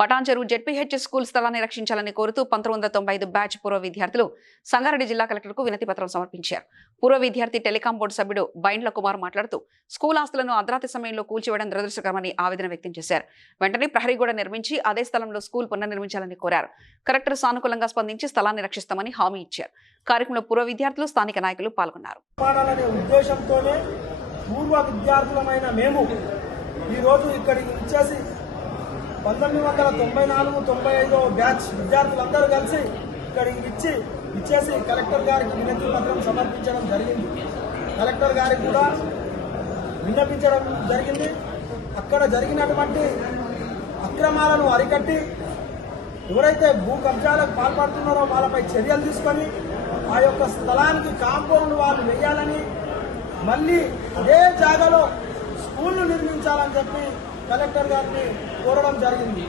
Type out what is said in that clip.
Patancheru ZPHS school స్థలాన్ని రక్షించాలని కోరుతూ 1995 బ్యాచ్ పూర్వ విద్యార్థులు సంగారెడ్డి జిల్లా కలెక్టర్కు వినతి పత్రం సమర్పించారు. పూర్వ విద్యార్థి టెలికాం బోర్డు సభ్యుడు బైండ్ల కుమార్ మాట్లాడుతూ స్కూల్ ఆస్తులను అర్ధరాత్రి సమయంలో కూల్చివేయడం దురదృష్టకరమని ఆవేదన వ్యక్తం చేశారు. వెంటనే ప్రహరీ గోడ నిర్మించి అదే స్థలంలో స్కూల్ పునర్నిర్మించాలని కోరారు. కలెక్టర్ సానుకూలంగా స్పందించి స్థలాన్ని రక్షిస్తామని హామీ ఇచ్చారు. కార్యక్రమంలో పూర్వ విద్యార్థులు స్థానిక నాయకులు పాల్గొన్నారు. పూర్వ విద్యార్థులమైన మేము ఈరోజు ఇక్కడికి వచ్చేసి 1994-95 బ్యాచ్ విద్యార్థులందరూ కలిసి ఇక్కడికి ఇచ్చేసి కలెక్టర్ గారికి వినతి పత్రం సమర్పించడం జరిగింది. కలెక్టర్ గారికి కూడా విన్నపించడం జరిగింది. అక్కడ జరిగినటువంటి అక్రమాలను అరికట్టి ఎవరైతే భూ కబ్జాలకు పాల్పడుతున్నారో వాళ్ళపై చర్యలు తీసుకొని ఆ యొక్క స్థలానికి కాంపౌండ్ వాళ్ళు వేయాలని, మళ్ళీ అదే జాగాలో స్కూళ్లు నిర్మించాలని చెప్పి కలెక్టర్ గారిని కోరడం జరిగింది.